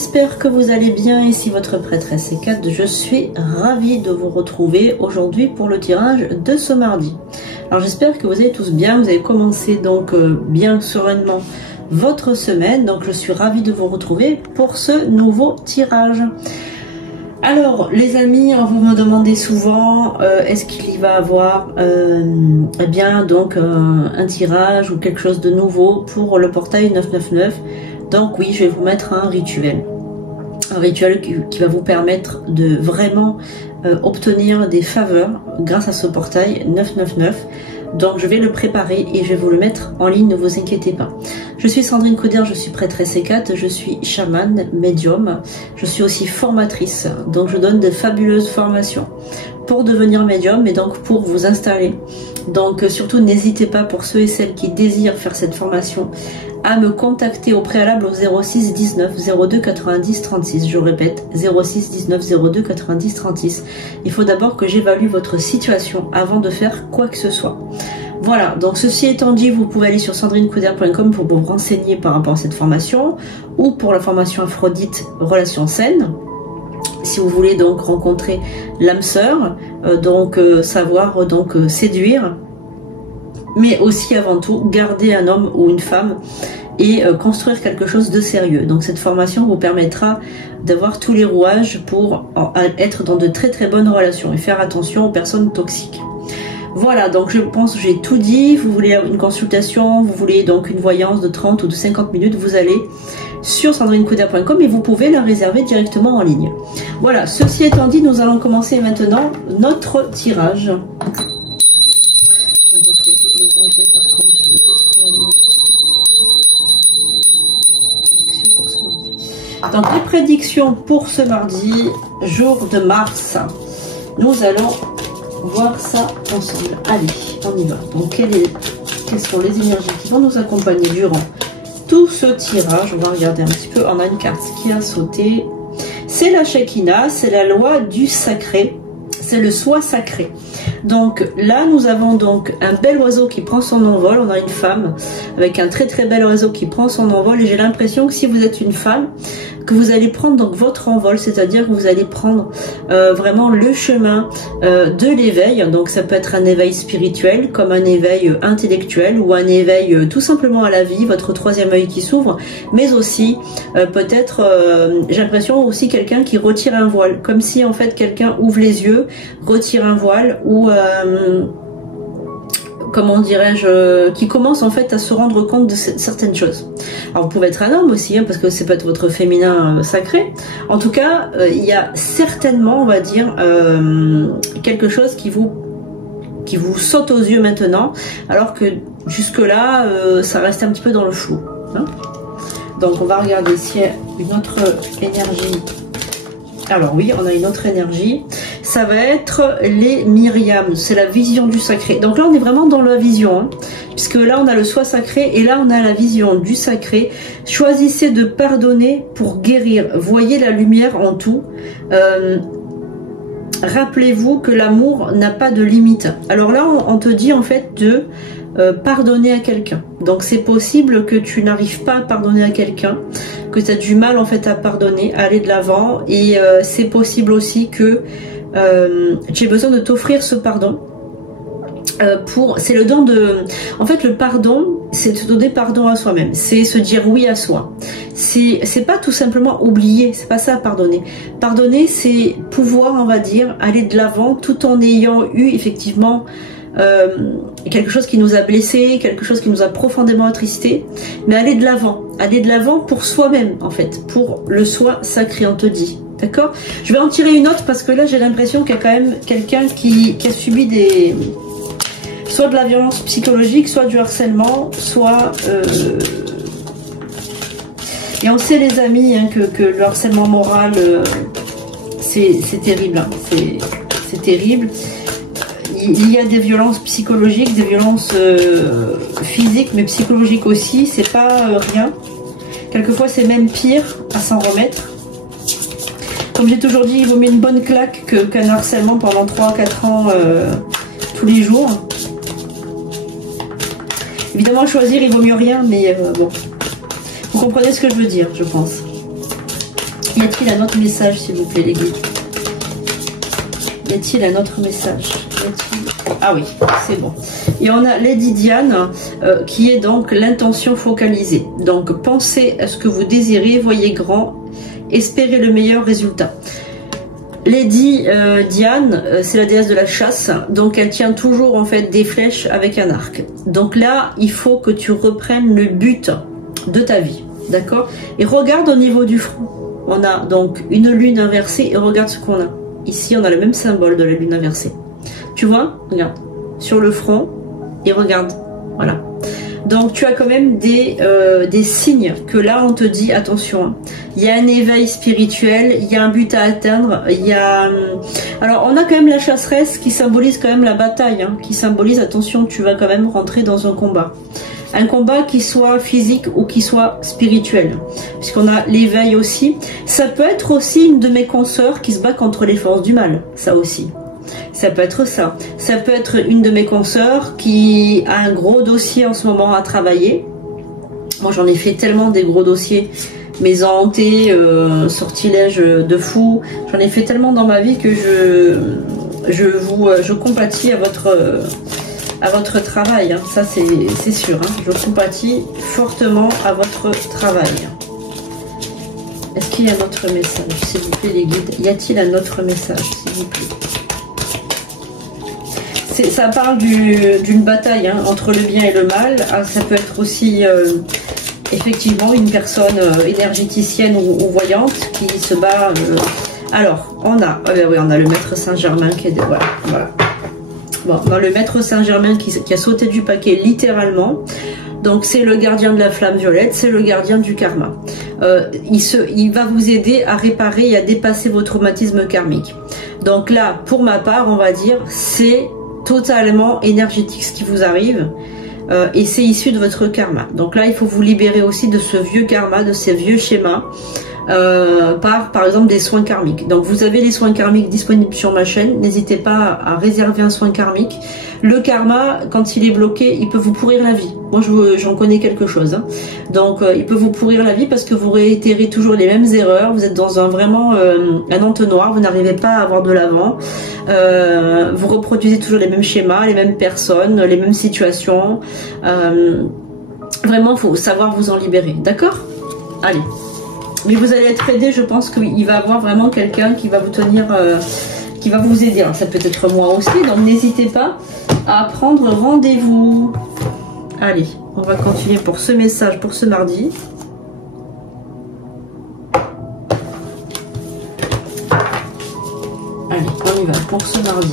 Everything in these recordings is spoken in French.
j'espère que vous allez bien. Ici votre prêtresse Hécate. Je suis ravie de vous retrouver aujourd'hui pour le tirage de ce mardi. Alors j'espère que vous allez tous bien, vous avez commencé donc bien sereinement votre semaine. Donc je suis ravie de vous retrouver pour ce nouveau tirage. Alors les amis, vous me demandez souvent est-ce qu'il y va avoir eh bien donc un tirage ou quelque chose de nouveau pour le portail 999. Donc oui, je vais vous mettre un rituel qui va vous permettre de vraiment obtenir des faveurs grâce à ce portail 999. Donc je vais le préparer et je vais vous le mettre en ligne, ne vous inquiétez pas. Je suis Sandrine Couder, je suis prêtresse Hécate, je suis chamane, médium, je suis aussi formatrice. Donc je donne de fabuleuses formations pour devenir médium et donc pour vous installer. Donc surtout n'hésitez pas, pour ceux et celles qui désirent faire cette formation, à me contacter au préalable au 06 19 02 90 36. Je répète, 06 19 02 90 36. Il faut d'abord que j'évalue votre situation avant de faire quoi que ce soit. Voilà, donc ceci étant dit, vous pouvez aller sur sandrinecouder.com pour vous renseigner par rapport à cette formation ou pour la formation Aphrodite Relation Saine. Si vous voulez donc rencontrer l'âme sœur, savoir donc séduire, mais aussi avant tout garder un homme ou une femme et construire quelque chose de sérieux. Donc cette formation vous permettra d'avoir tous les rouages pour être dans de très très bonnes relations et faire attention aux personnes toxiques. Voilà, donc je pense que j'ai tout dit. Vous voulez une consultation, vous voulez donc une voyance de 30 ou de 50 minutes, vous allez sur sandrinecouder.com et vous pouvez la réserver directement en ligne. Voilà, ceci étant dit, nous allons commencer maintenant notre tirage. Donc les prédictions pour ce mardi, jour de Mars, nous allons voir ça ensemble. Allez, on y va. Donc quelles sont les énergies qui vont nous accompagner durant tout ce tirage? On va regarder un petit peu. On a une carte qui a sauté. C'est la Shekinah, c'est la loi du sacré, c'est le soi sacré. Donc là nous avons donc un bel oiseau qui prend son envol. On a une femme avec un très très bel oiseau qui prend son envol, et j'ai l'impression que si vous êtes une femme, que vous allez prendre donc votre envol, c'est-à-dire que vous allez prendre vraiment le chemin de l'éveil. Donc ça peut être un éveil spirituel, comme un éveil intellectuel, ou un éveil tout simplement à la vie, votre troisième œil qui s'ouvre, mais aussi peut-être j'ai l'impression aussi quelqu'un qui retire un voile, comme si en fait quelqu'un ouvre les yeux, retire un voile, ou comment dirais-je, qui commence en fait à se rendre compte de certaines choses. Alors vous pouvez être un homme aussi, hein, parce que c'est peut-être votre féminin sacré. En tout cas, il y a certainement, on va dire, quelque chose qui vous saute aux yeux maintenant, alors que jusque-là, ça reste un petit peu dans le flou. Hein. Donc on va regarder s'il y a une autre énergie. Alors oui, on a une autre énergie. Ça va être les Myriam, c'est la vision du sacré. Donc là, on est vraiment dans la vision, hein, puisque là, on a le soi sacré et là, on a la vision du sacré. Choisissez de pardonner pour guérir. Voyez la lumière en tout. Rappelez-vous que l'amour n'a pas de limite. Alors là, on te dit en fait de pardonner à quelqu'un. Donc c'est possible que tu n'arrives pas à pardonner à quelqu'un, que tu as du mal en fait à pardonner, à aller de l'avant, et c'est possible aussi que tu aies besoin de t'offrir ce pardon. C'est le don de... En fait, le pardon, c'est se donner pardon à soi-même. C'est se dire oui à soi. C'est pas tout simplement oublier. C'est pas ça, pardonner. Pardonner, c'est pouvoir, on va dire, aller de l'avant tout en ayant eu effectivement quelque chose qui nous a blessés, quelque chose qui nous a profondément attristés, mais aller de l'avant. Aller de l'avant pour soi-même, en fait. Pour le soi sacré, on te dit. D'accord? Je vais en tirer une autre parce que là, j'ai l'impression qu'il y a quand même quelqu'un qui a subi soit de la violence psychologique, soit du harcèlement, soit... Et on sait, les amis, hein, que le harcèlement moral, c'est terrible. Hein, c'est terrible. Il y a des violences psychologiques, des violences physiques, mais psychologiques aussi. C'est pas rien. Quelquefois, c'est même pire à s'en remettre. Comme j'ai toujours dit, il vaut mieux une bonne claque qu'un harcèlement pendant 3-4 ans tous les jours. Évidemment, choisir, il vaut mieux rien, mais bon. Vous comprenez ce que je veux dire, je pense. Y a-t-il un autre message, s'il vous plaît, les guides? Y a-t-il un autre message? Ah oui, c'est bon. Et on a Lady Diane qui est donc l'intention focalisée. Donc pensez à ce que vous désirez, voyez grand, espérez le meilleur résultat. Lady Diane, c'est la déesse de la chasse, donc elle tient toujours en fait des flèches avec un arc. Donc là, il faut que tu reprennes le but de ta vie, d'accord? Et regarde au niveau du front. On a donc une lune inversée et regarde ce qu'on a. Ici, on a le même symbole de la lune inversée. Tu vois? Regarde. Sur le front et regarde. Voilà. Donc tu as quand même des signes que là on te dit attention, hein. Il y a un éveil spirituel, il y a un but à atteindre, il y a... Alors on a quand même la chasseresse qui symbolise quand même la bataille, hein, qui symbolise attention, tu vas quand même rentrer dans un combat. Un combat qui soit physique ou qui soit spirituel, puisqu'on a l'éveil aussi. Ça peut être aussi une de mes consoeurs qui se bat contre les forces du mal, ça aussi. Ça peut être ça. Ça peut être une de mes consoeurs qui a un gros dossier en ce moment à travailler. Moi, j'en ai fait tellement des gros dossiers. Maison hantée, sortilèges de fou. J'en ai fait tellement dans ma vie que je compatis à votre travail. Hein. Ça, c'est sûr. Hein. Je compatis fortement à votre travail. Est-ce qu'il y a un autre message, s'il vous plaît, les guides? Y a-t-il un autre message, s'il vous plaît? Ça parle d'une bataille, hein, entre le bien et le mal. Ah, ça peut être aussi effectivement une personne énergéticienne ou voyante qui se bat. Alors, on a le maître Saint-Germain qui est... Voilà. Bon, on a le maître Saint-Germain qui a sauté du paquet littéralement. Donc c'est le gardien de la flamme violette, c'est le gardien du karma. Il va vous aider à réparer et à dépasser vos traumatismes karmiques. Donc là, pour ma part, on va dire, c'est totalement énergétique ce qui vous arrive et c'est issu de votre karma. Donc là, il faut vous libérer aussi de ce vieux karma, de ces vieux schémas par exemple des soins karmiques. Donc vous avez les soins karmiques disponibles sur ma chaîne, n'hésitez pas à réserver un soin karmique. Le karma, quand il est bloqué, il peut vous pourrir la vie. Moi, j'en connais quelque chose. Hein. Donc, il peut vous pourrir la vie parce que vous réitérez toujours les mêmes erreurs. Vous êtes dans vraiment un entonnoir. Vous n'arrivez pas à avoir de l'avant. Vous reproduisez toujours les mêmes schémas, les mêmes personnes, les mêmes situations. Vraiment, il faut savoir vous en libérer. D'accord? Allez. Mais vous allez être aidé. Je pense qu'il va y avoir vraiment quelqu'un qui va vous tenir... qui va vous aider. Alors, ça peut être moi aussi, donc n'hésitez pas à prendre rendez-vous. Allez, on va continuer pour ce message pour ce mardi. Allez, on y va pour ce mardi.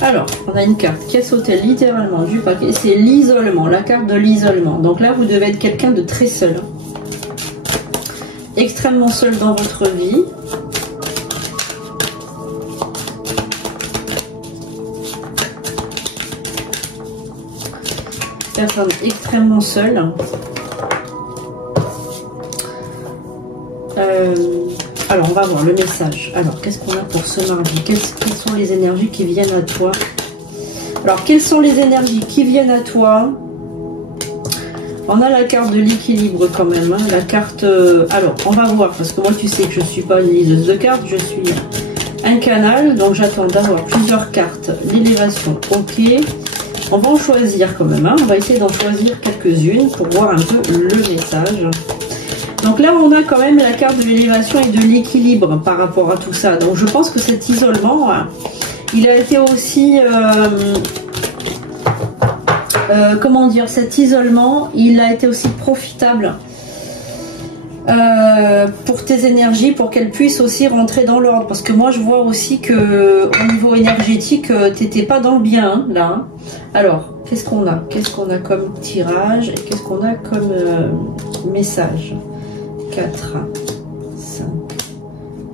Alors, on a une carte qui a sauté littéralement du paquet. C'est l'isolement, la carte de l'isolement. Donc là, vous devez être quelqu'un de très seul. Extrêmement seul dans votre vie. Personne extrêmement seule. Alors, on va voir le message. Alors, qu'est-ce qu'on a pour ce mardi? Quelles sont les énergies qui viennent à toi? Alors, quelles sont les énergies qui viennent à toi? On a la carte de l'équilibre quand même, hein, la carte... alors, on va voir, parce que moi, tu sais que je ne suis pas une liseuse de cartes, je suis un canal, donc j'attends d'avoir plusieurs cartes. L'élévation, ok. On va en choisir quand même, hein, on va essayer d'en choisir quelques-unes pour voir un peu le message. Donc là, on a quand même la carte de l'élévation et de l'équilibre par rapport à tout ça. Donc, je pense que cet isolement, il a été aussi... comment dire, cet isolement, il a été aussi profitable pour tes énergies, pour qu'elles puissent aussi rentrer dans l'ordre. Parce que moi, je vois aussi que au niveau énergétique, t'étais pas dans le bien, hein, là. Hein. Alors, qu'est-ce qu'on a? Qu'est-ce qu'on a comme tirage? Et qu'est-ce qu'on a comme message? 4, 5,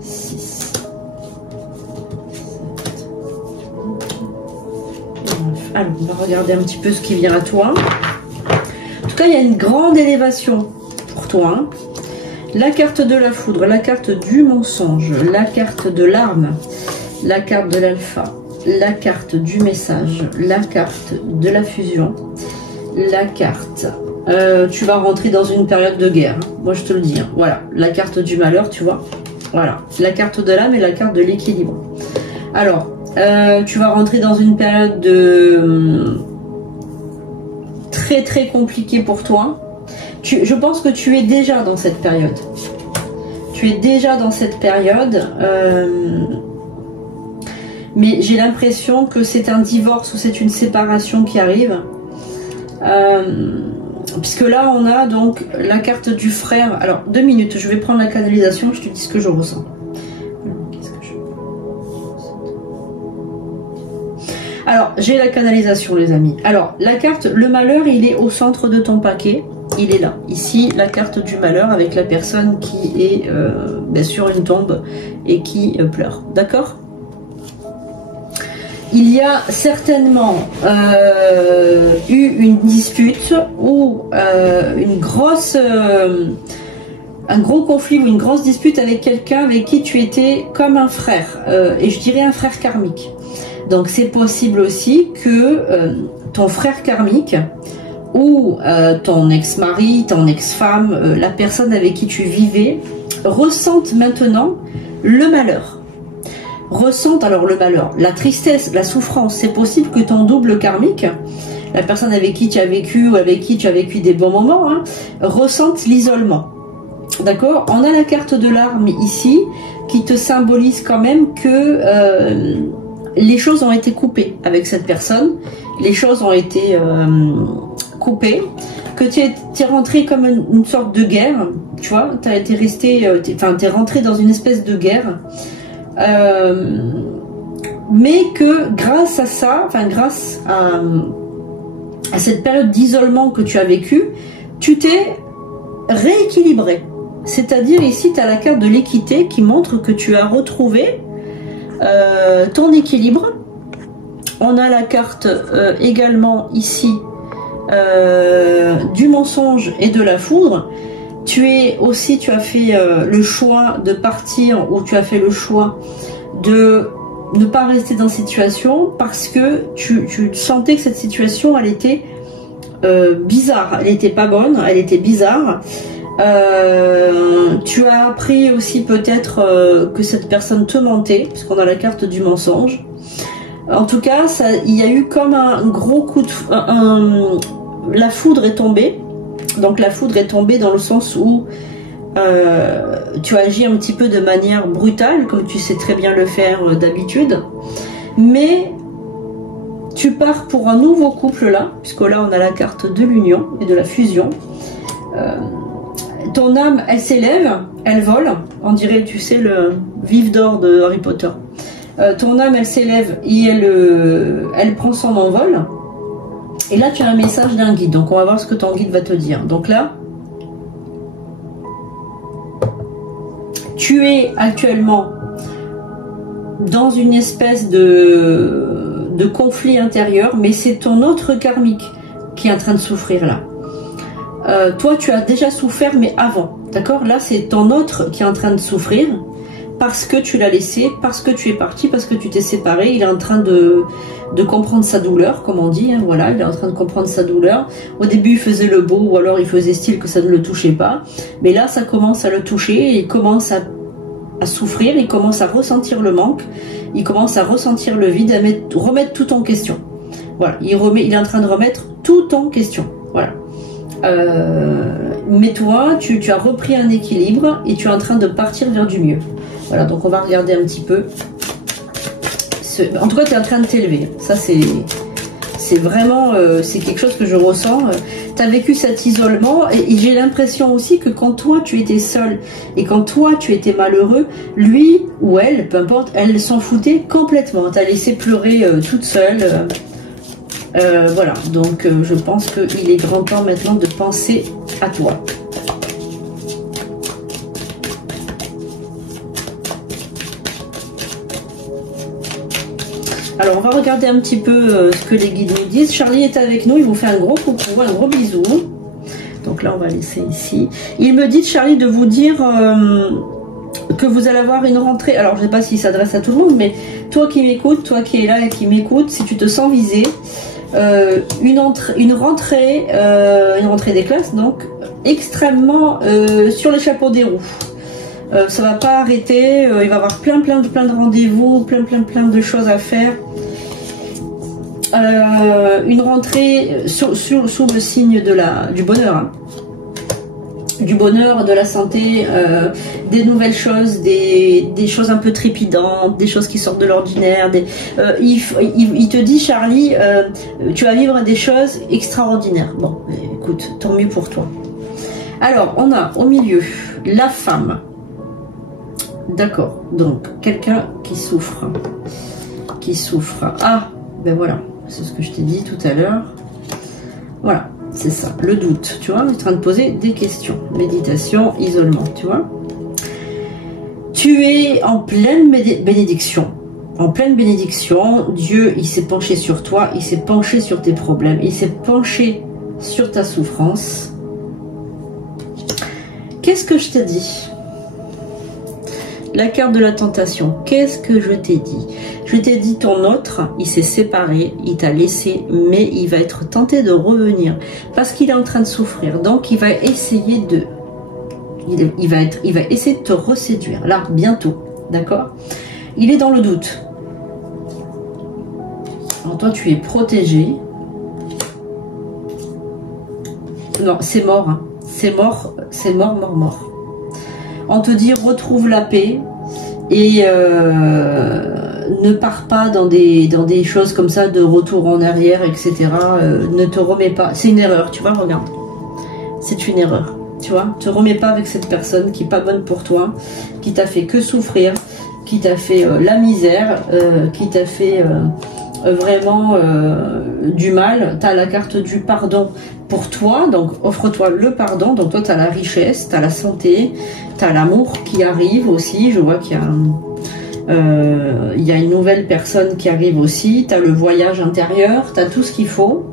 6, 7, 9. Alors, on va regarder un petit peu ce qui vient à toi. En tout cas, il y a une grande élévation pour toi. Hein. La carte de la foudre, la carte du mensonge, la carte de l'arme, la carte de l'alpha, la carte du message, la carte de la fusion, la carte tu vas rentrer dans une période de guerre. Moi, je te le dis. Hein. Voilà, la carte du malheur, tu vois. Voilà, la carte de l'âme et la carte de l'équilibre. Alors, tu vas rentrer dans une période de très très compliquée pour toi. Je pense que tu es déjà dans cette période. Tu es déjà dans cette période. Mais j'ai l'impression que c'est un divorce ou c'est une séparation qui arrive. Puisque là, on a donc la carte du frère. Alors, 2 minutes, je vais prendre la canalisation, je te dis ce que je ressens. Alors, j'ai la canalisation, les amis. Alors, la carte, le malheur, il est au centre de ton paquet. Il est là. Ici, la carte du malheur avec la personne qui est sur une tombe et qui pleure. D'accord ? Il y a certainement eu une dispute ou un gros conflit ou une grosse dispute avec quelqu'un avec qui tu étais comme un frère. Et je dirais un frère karmique. Donc c'est possible aussi que ton frère karmique ou ton ex-mari, ton ex-femme, la personne avec qui tu vivais, ressente maintenant le malheur. Ressente alors le malheur, la tristesse, la souffrance. C'est possible que ton double karmique, la personne avec qui tu as vécu ou avec qui tu as vécu des bons moments, hein, ressente l'isolement. D'accord? On a la carte de l'arme ici qui te symbolise quand même que les choses ont été coupées avec cette personne. Les choses ont été coupées. Que tu es rentré comme une sorte de guerre. Tu vois, tu as été resté, t'es rentré dans une espèce de guerre. Mais que grâce à ça, enfin grâce à cette période d'isolement que tu as vécue, tu t'es rééquilibré. C'est-à-dire ici tu as la carte de l'équité qui montre que tu as retrouvé ton équilibre. On a la carte également ici du mensonge et de la foudre. Tu as fait le choix de partir ou tu as fait le choix de ne pas rester dans cette situation parce que tu sentais que cette situation, elle était bizarre. Elle n'était pas bonne, elle était bizarre. Tu as appris aussi peut-être que cette personne te mentait, puisqu'on a la carte du mensonge. En tout cas, il y a eu comme un gros coup de... la foudre est tombée. Donc la foudre est tombée dans le sens où tu agis un petit peu de manière brutale, comme tu sais très bien le faire d'habitude. Mais tu pars pour un nouveau couple là, puisque là on a la carte de l'union et de la fusion. Ton âme, elle s'élève, elle vole. On dirait, tu sais, le vif d'or de Harry Potter. Ton âme, elle s'élève et elle prend son envol. Et là, tu as un message d'un guide. Donc, on va voir ce que ton guide va te dire. Donc là, tu es actuellement dans une espèce de conflit intérieur, mais c'est ton autre karmique qui est en train de souffrir là. Toi, tu as déjà souffert, mais avant. D'accord? Là, c'est ton autre qui est en train de souffrir parce que tu l'as laissé, parce que tu es parti, parce que tu t'es séparé. Il est en train de comprendre sa douleur, comme on dit. Hein, voilà, il est en train de comprendre sa douleur. Au début, il faisait le beau, ou alors il faisait style que ça ne le touchait pas. Mais là, ça commence à le toucher. Il commence à souffrir. Il commence à ressentir le manque. Il commence à ressentir le vide, à remettre tout en question. Voilà, il est en train de remettre tout en question. Voilà. Mais toi, tu as repris un équilibre et tu es en train de partir vers du mieux. Voilà, donc on va regarder un petit peu. En tout cas, tu es en train de t'élever. Ça, c'est vraiment c'est quelque chose que je ressens. Tu as vécu cet isolement et j'ai l'impression aussi que quand toi, tu étais seul et quand toi, tu étais malheureux, lui ou elle, peu importe, elle s'en foutait complètement. T'as laissé pleurer toute seule. Voilà, donc je pense qu'il est grand temps maintenant de penser à toi. Alors on va regarder un petit peu ce que les guides nous disent. Charlie est avec nous, il vous fait un gros coucou, un gros bisou. Donc là on va laisser ici. Il me dit, Charlie, de vous dire que vous allez avoir une rentrée. Alors je ne sais pas s'il s'adresse à tout le monde, mais toi qui m'écoutes, toi qui es là et qui m'écoutes, si tu te sens visé, une rentrée des classes, donc extrêmement sur les chapeaux des roues. Ça va pas arrêter, il va y avoir plein de rendez-vous, plein de choses à faire. Une rentrée sous le signe du bonheur, hein. Du bonheur, de la santé, des nouvelles choses, des choses un peu trépidantes, des choses qui sortent de l'ordinaire. Il te dit, Charlie, tu vas vivre des choses extraordinaires. Bon, écoute, tant mieux pour toi. Alors, on a au milieu la femme. D'accord, donc quelqu'un qui souffre. Ah, ben voilà, c'est ce que je t'ai dit tout à l'heure. Voilà. C'est ça, le doute, tu vois, on est en train de poser des questions. Méditation, isolement, tu vois. Tu es en pleine bénédiction. En pleine bénédiction, Dieu, il s'est penché sur toi, il s'est penché sur tes problèmes, il s'est penché sur ta souffrance. Qu'est-ce que je t'ai dit? La carte de la tentation, qu'est-ce que je t'ai dit? Je t'ai dit ton autre, il s'est séparé, il t'a laissé, mais il va être tenté de revenir parce qu'il est en train de souffrir. Donc il va essayer il va essayer de te reséduire, là, bientôt, d'accord? Il est dans le doute. Alors toi, tu es protégé. Non, c'est mort, hein. C'est mort. On te dit retrouve la paix et ne pars pas dans des choses comme ça de retour en arrière, etc. Ne te remets pas. C'est une erreur, tu vois, regarde. C'est une erreur, tu vois. Te remets pas avec cette personne qui n'est pas bonne pour toi, qui t'a fait que souffrir, qui t'a fait la misère, qui t'a fait vraiment du mal. Tu as la carte du pardon pour toi, donc offre-toi le pardon. Donc toi, tu as la richesse, tu as la santé, tu as l'amour qui arrive aussi. Je vois qu'il y a une nouvelle personne qui arrive aussi. Tu as le voyage intérieur, tu as tout ce qu'il faut.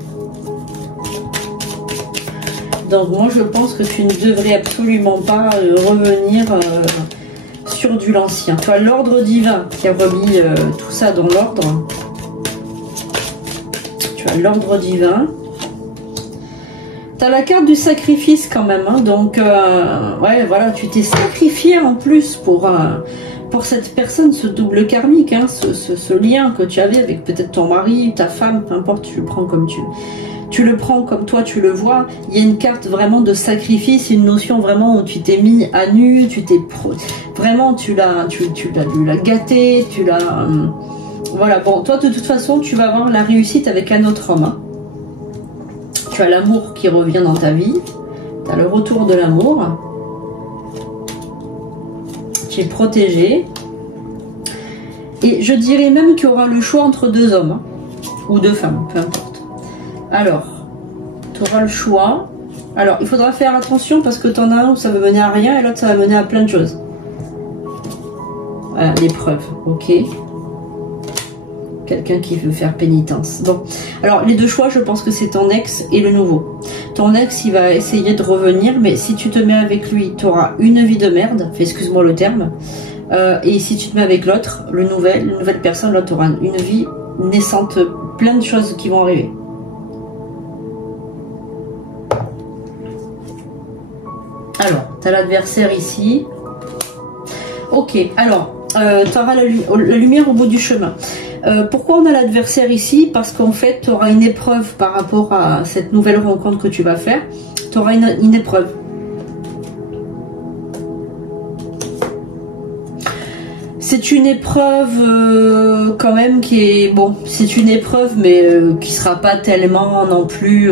Donc moi, je pense que tu ne devrais absolument pas revenir sur du l'ancien. Tu as l'ordre divin qui a remis tout ça dans l'ordre. Tu as l'ordre divin. Tu as la carte du sacrifice quand même, hein, donc ouais, voilà, tu t'es sacrifié en plus pour cette personne, ce double karmique, hein, ce lien que tu avais avec peut-être ton mari, ta femme, peu importe, tu le prends comme tu le prends comme toi tu le vois. Il y a une carte vraiment de sacrifice, une notion vraiment où tu t'es mis à nu, vraiment tu l'as gâté, tu l'as voilà. Bon, toi de toute façon tu vas avoir la réussite avec un autre homme, hein. Tu as l'amour qui revient dans ta vie, tu as le retour de l'amour, tu es protégé, et je dirais même qu'il y aura le choix entre deux hommes, hein, ou deux femmes, peu importe. Alors, tu auras le choix. Alors, il faudra faire attention parce que tu en as un où ça va mener à rien et l'autre ça va mener à plein de choses. Voilà, l'épreuve, ok. Quelqu'un qui veut faire pénitence. Bon, alors les deux choix, je pense que c'est ton ex et le nouveau. Ton ex, il va essayer de revenir, mais si tu te mets avec lui, tu auras une vie de merde, excuse-moi le terme. Et si tu te mets avec l'autre, la nouvelle personne, l'autre aura une vie naissante, plein de choses qui vont arriver. Alors, tu as l'adversaire ici. Ok, alors, tu auras la lumière au bout du chemin. Pourquoi on a l'adversaire ici? Parce qu'en fait, tu auras une épreuve par rapport à cette nouvelle rencontre que tu vas faire. Tu auras une épreuve. C'est une épreuve quand même qui est... Bon, c'est une épreuve, mais qui sera pas tellement non plus...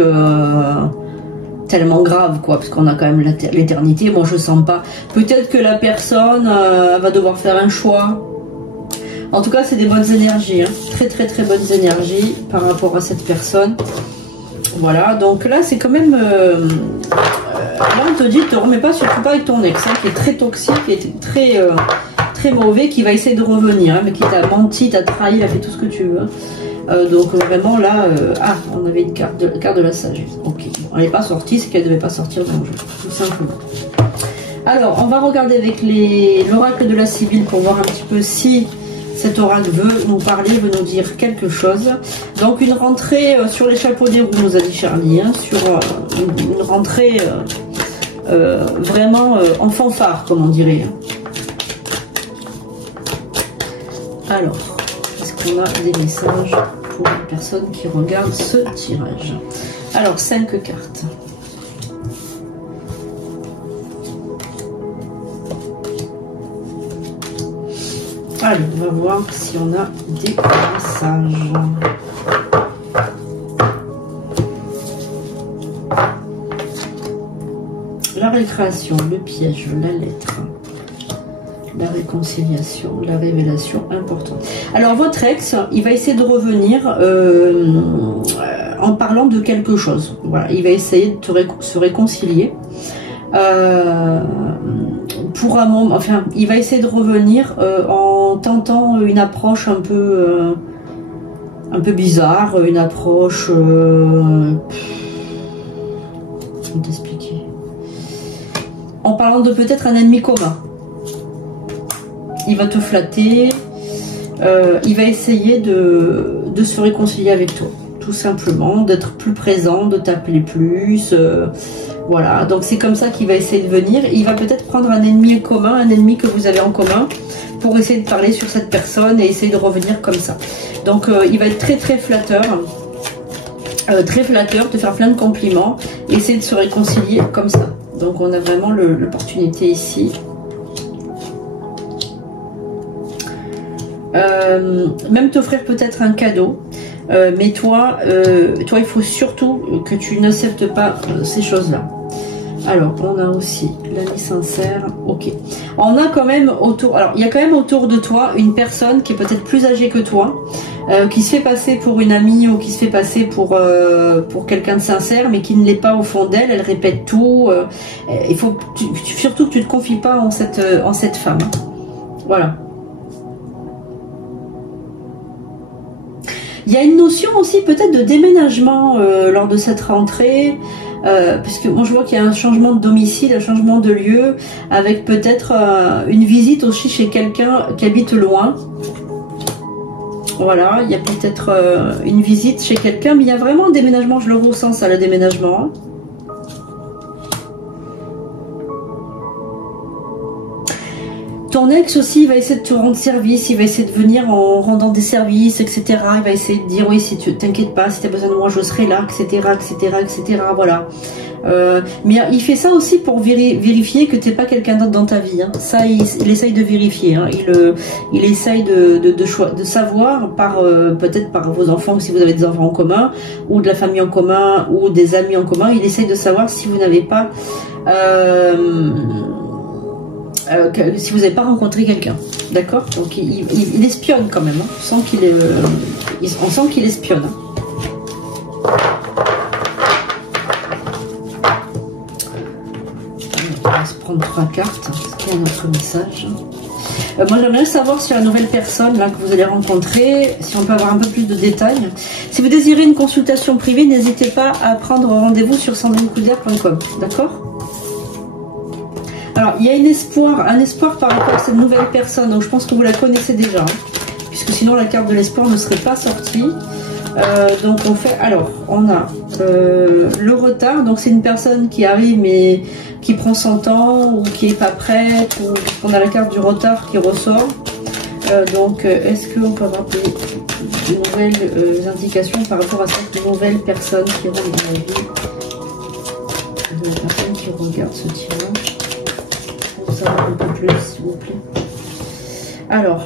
tellement grave, quoi, parce qu'on a quand même l'éternité. Moi, je sens pas. Peut-être que la personne va devoir faire un choix. En tout cas, c'est des bonnes énergies, hein. Très bonnes énergies par rapport à cette personne. Voilà, donc là, c'est quand même... là, on te dit, te remets pas, surtout pas avec ton ex, hein, qui est très toxique, qui est très mauvais, qui va essayer de revenir, hein, mais qui t'a menti, t'a trahi, il a fait tout ce que tu veux. Hein. Donc vraiment là, ah, on avait une carte de la sagesse. Ok, elle n'est pas sortie, c'est qu'elle ne devait pas sortir dans le jeu, tout simplement. Alors, on va regarder avec l'oracle de la Sibylle pour voir un petit peu si cet oracle veut nous parler, veut nous dire quelque chose. Donc une rentrée sur les chapeaux des roues, nous a dit Charlie, hein, sur une rentrée vraiment en fanfare, comme on dirait. Alors, est-ce qu'on a des messages pour les personnes qui regardent ce tirage? Alors, 5 cartes. Allez, on va voir si on a des messages. La récréation, le piège, la lettre, la réconciliation, la révélation importante. Alors, votre ex, il va essayer de revenir en parlant de quelque chose. Voilà, il va essayer de se réconcilier. Pour un moment, enfin, il va essayer de revenir en tentant une approche un peu bizarre, une approche. Comment t'expliquer? En parlant de peut-être un ennemi commun. Il va te flatter. Il va essayer de se réconcilier avec toi, tout simplement, d'être plus présent, de t'appeler plus. Voilà, donc c'est comme ça qu'il va essayer de venir. Il va peut-être prendre un ennemi commun, un ennemi que vous avez en commun, pour essayer de parler sur cette personne et essayer de revenir comme ça. Donc il va être très très flatteur, te faire plein de compliments, et essayer de se réconcilier comme ça. Donc on a vraiment l'opportunité ici. Même t'offrir peut-être un cadeau. Mais toi, il faut surtout que tu n'acceptes pas ces choses-là. Alors, on a aussi l'ami sincère. Ok. On a quand même autour... Alors, il y a quand même autour de toi une personne qui est peut-être plus âgée que toi, qui se fait passer pour une amie ou qui se fait passer pour quelqu'un de sincère, mais qui ne l'est pas au fond d'elle. Elle répète tout. Il faut surtout que tu ne te confies pas en cette femme. Voilà. Il y a une notion aussi peut-être de déménagement lors de cette rentrée, puisque moi je vois qu'il y a un changement de domicile, un changement de lieu, avec peut-être une visite aussi chez quelqu'un qui habite loin. Voilà, il y a peut-être une visite chez quelqu'un, mais il y a vraiment un déménagement, je le ressens ça, le déménagement. Ton ex aussi, il va essayer de te rendre service, il va essayer de venir en rendant des services, etc. Il va essayer de dire, oui, si tu t'inquiètes pas, si tu as besoin de moi, je serai là, etc., etc., etc., voilà. Mais il fait ça aussi pour vérifier que tu n'es pas quelqu'un d'autre dans ta vie. Hein. Ça, il essaye de vérifier. Hein. Il essaye de savoir, peut-être par vos enfants, si vous avez des enfants en commun, ou de la famille en commun, ou des amis en commun, il essaye de savoir si vous n'avez pas... si vous n'avez pas rencontré quelqu'un, d'accord? Donc il espionne quand même, hein. On sent qu'il espionne. On va se prendre 3 cartes. Est-ce qu'il y a un autre message? Moi j'aimerais savoir sur la nouvelle personne là, que vous allez rencontrer, si on peut avoir un peu plus de détails. Si vous désirez une consultation privée, n'hésitez pas à prendre rendez-vous sur sandrinecoudert.com, d'accord? Alors, il y a un espoir par rapport à cette nouvelle personne, donc je pense que vous la connaissez déjà, hein, puisque sinon la carte de l'espoir ne serait pas sortie. Donc on fait, alors, on a le retard, donc c'est une personne qui arrive mais qui prend son temps, ou qui n'est pas prête, ou on a la carte du retard qui ressort. Donc, est-ce qu'on peut avoir de nouvelles indications par rapport à cette nouvelle personne qui rentre dans la vie, la personne qui regarde ce tirage? Un peu plus s'il vous plaît. Alors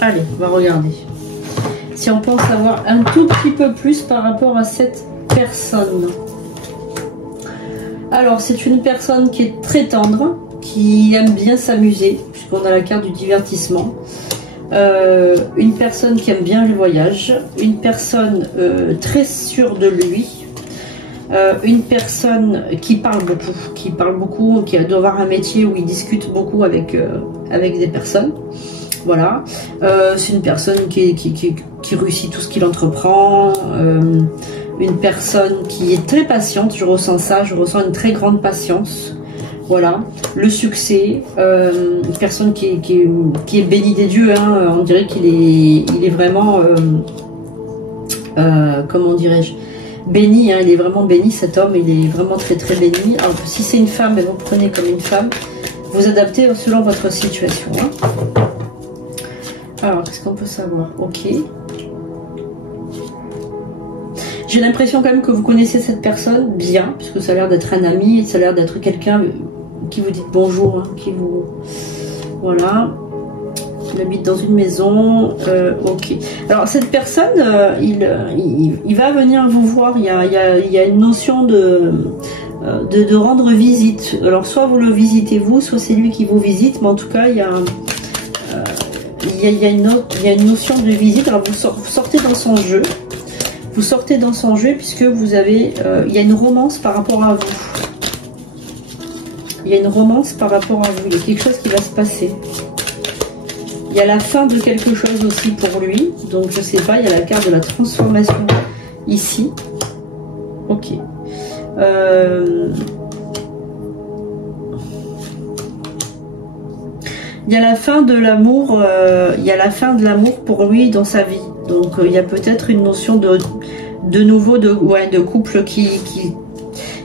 allez, on va regarder si on peut en savoir un tout petit peu plus par rapport à cette personne. Alors, c'est une personne qui est très tendre, qui aime bien s'amuser, puisqu'on a la carte du divertissement. Une personne qui aime bien le voyage. Une personne très sûre de lui. une personne qui parle beaucoup, qui doit avoir un métier où il discute beaucoup avec des personnes. Voilà, c'est une personne qui réussit tout ce qu'il entreprend, une personne qui est très patiente, je ressens ça, je ressens une très grande patience. Voilà, le succès, une personne qui est bénie des dieux, hein, on dirait qu'il est vraiment, comment dirais-je, béni, hein, il est vraiment béni cet homme, il est vraiment très très béni. Alors si c'est une femme, vous prenez comme une femme, vous adaptez selon votre situation. Hein. Alors, qu'est-ce qu'on peut savoir? Ok. J'ai l'impression quand même que vous connaissez cette personne bien, puisque ça a l'air d'être un ami, ça a l'air d'être quelqu'un qui vous dit bonjour, hein, qui vous... Voilà. Il habite dans une maison. Ok. Alors, cette personne, il va venir vous voir. Il y a une notion de rendre visite. Alors, soit vous le visitez vous, soit c'est lui qui vous visite, mais en tout cas, il y a une notion de visite. Alors vous sortez dans son jeu. Vous sortez dans son jeu puisque vous avez... il y a une romance par rapport à vous. Il y a une romance par rapport à vous. Il y a quelque chose qui va se passer. Il y a la fin de quelque chose aussi pour lui. Donc je sais pas, il y a la carte de la transformation ici. Ok. Il y a la fin de l'amour, il y a la fin de l'amour pour lui dans sa vie. Donc il y a peut-être une notion de nouveau de couple qui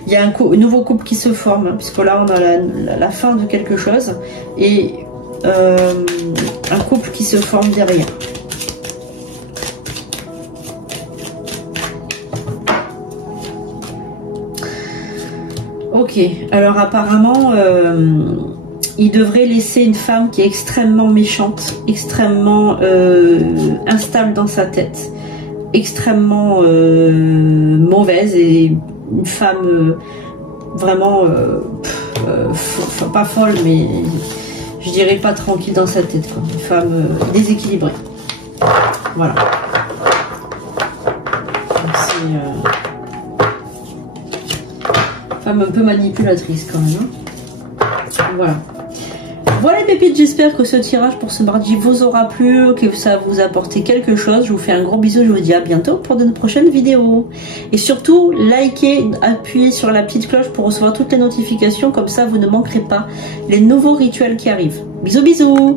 il y a un nouveau couple qui se forme, hein, puisque là on a la fin de quelque chose et un couple qui se forme derrière. Ok, alors apparemment il devrait laisser une femme qui est extrêmement méchante, extrêmement instable dans sa tête, extrêmement mauvaise, et une femme vraiment pas folle, mais je dirais pas tranquille dans sa tête, quoi. Une femme déséquilibrée. Voilà. C'est femme un peu manipulatrice quand même. Hein. Voilà. Voilà les pépites, j'espère que ce tirage pour ce mardi vous aura plu, que ça vous a apporté quelque chose. Je vous fais un gros bisou, je vous dis à bientôt pour de prochaines vidéos. Et surtout, likez, appuyez sur la petite cloche pour recevoir toutes les notifications, comme ça vous ne manquerez pas les nouveaux rituels qui arrivent. Bisous bisous.